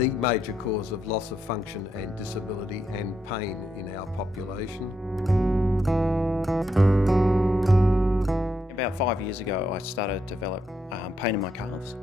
the major cause of loss of function and disability and pain in our population. About 5 years ago I started to develop pain in my calves,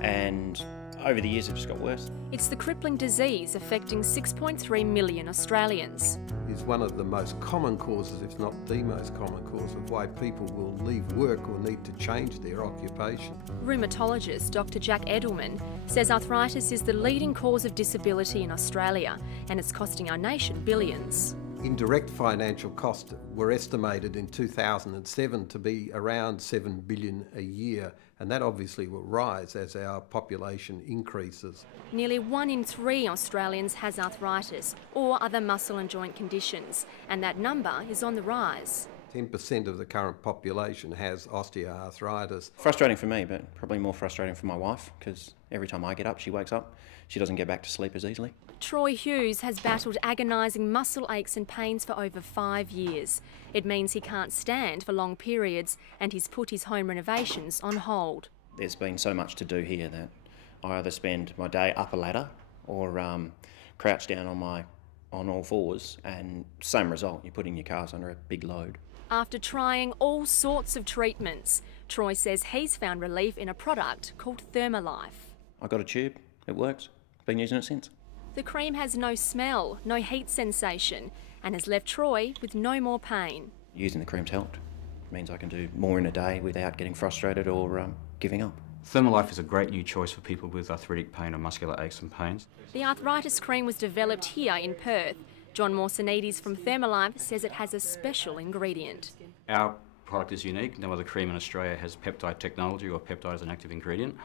and over the years it just got worse. It's the crippling disease affecting 6.3 million Australians. It's one of the most common causes, if not the most common cause, of why people will leave work or need to change their occupation. Rheumatologist Dr Jack Edelman says arthritis is the leading cause of disability in Australia, and it's costing our nation billions. Indirect financial costs were estimated in 2007 to be around $7 billion a year, and that obviously will rise as our population increases. Nearly 1 in 3 Australians has arthritis or other muscle and joint conditions, and that number is on the rise. 10% of the current population has osteoarthritis. Frustrating for me, but probably more frustrating for my wife, because every time I get up, she wakes up, she doesn't get back to sleep as easily. Troy Hughes has battled agonising muscle aches and pains for over 5 years. It means he can't stand for long periods, and he's put his home renovations on hold. There's been so much to do here that I either spend my day up a ladder or crouch down on all fours, and same result, you're putting your calves under a big load. After trying all sorts of treatments, Troy says he's found relief in a product called ThermaLIFE. I got a tube, it works, been using it since. The cream has no smell, no heat sensation, and has left Troy with no more pain. Using the cream's helped. It means I can do more in a day without getting frustrated or giving up. ThermaLIFE is a great new choice for people with arthritic pain or muscular aches and pains. The arthritis cream was developed here in Perth. John Morsanides from ThermaLIFE says it has a special ingredient. Our product is unique. No other cream in Australia has peptide technology or peptide as an active ingredient,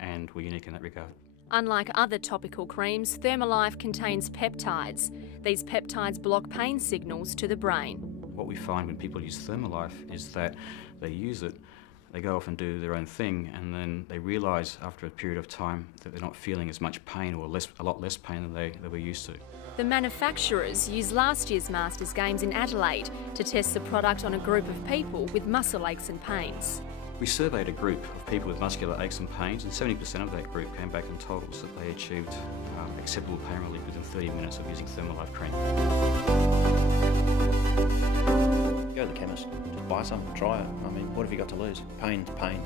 and we're unique in that regard. Unlike other topical creams, ThermaLIFE contains peptides. These peptides block pain signals to the brain. What we find when people use ThermaLIFE is that they use it, they go off and do their own thing, and then they realise after a period of time that they're not feeling as much pain, or a lot less pain than they were used to. The manufacturers used last year's Masters Games in Adelaide to test the product on a group of people with muscle aches and pains. We surveyed a group of people with muscular aches and pains, and 70% of that group came back and told us that they achieved acceptable pain relief within 30 minutes of using ThermaLIFE cream. Go to the chemist, just buy some, try it. I mean, what have you got to lose? Pain's pain.